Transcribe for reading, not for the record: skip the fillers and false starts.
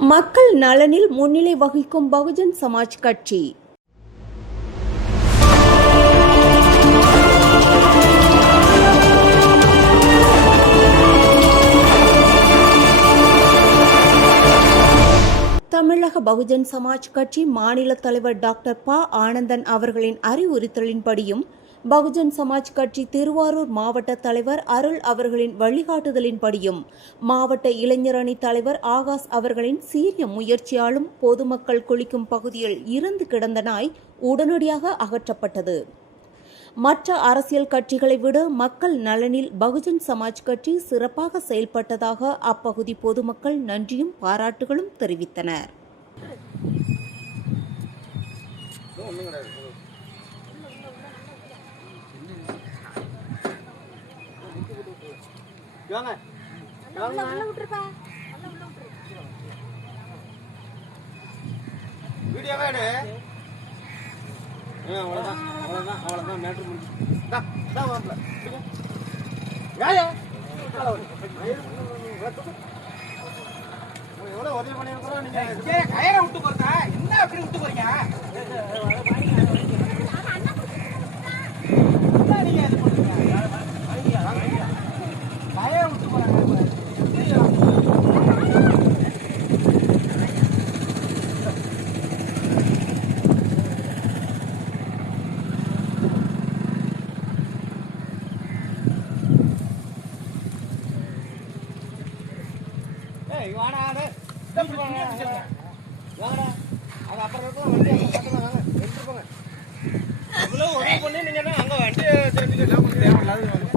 மக்கள் நலனில் முன்னிலை வகிக்கும் பகுஜன் சமாஜ் கட்சி. தமிழக பகுஜன் சமாஜ் கட்சி மாநில தலைவர் டாக்டர் ப. ஆனந்தன் அவர்களின் அறிவுறுத்தலின்படியும் பகுஜன் சமாஜ் கட்சி திருவாரூர் மாவட்ட தலைவர் அருள் அவர்களின் வழிகாட்டுதலின்படியும் மாவட்ட இளைஞரணி தலைவர் ஆகாஷ் அவர்களின் சீரிய முயற்சியாலும் பொதுமக்கள் குளிக்கும் பகுதியில் இறந்து கிடந்த நாய் உடனடியாக அகற்றப்பட்டது. மற்ற அரசியல் கட்சிகளை விட மக்கள் நலனில் பகுஜன் சமாஜ் கட்சி சிறப்பாக செயல்பட்டதாக அப்பகுதி பொதுமக்கள் நன்றியும் பாராட்டுகளும் தெரிவித்தனர். அப்புறம் நீங்க அங்க வண்டி தெரிஞ்சுக்கலாம்.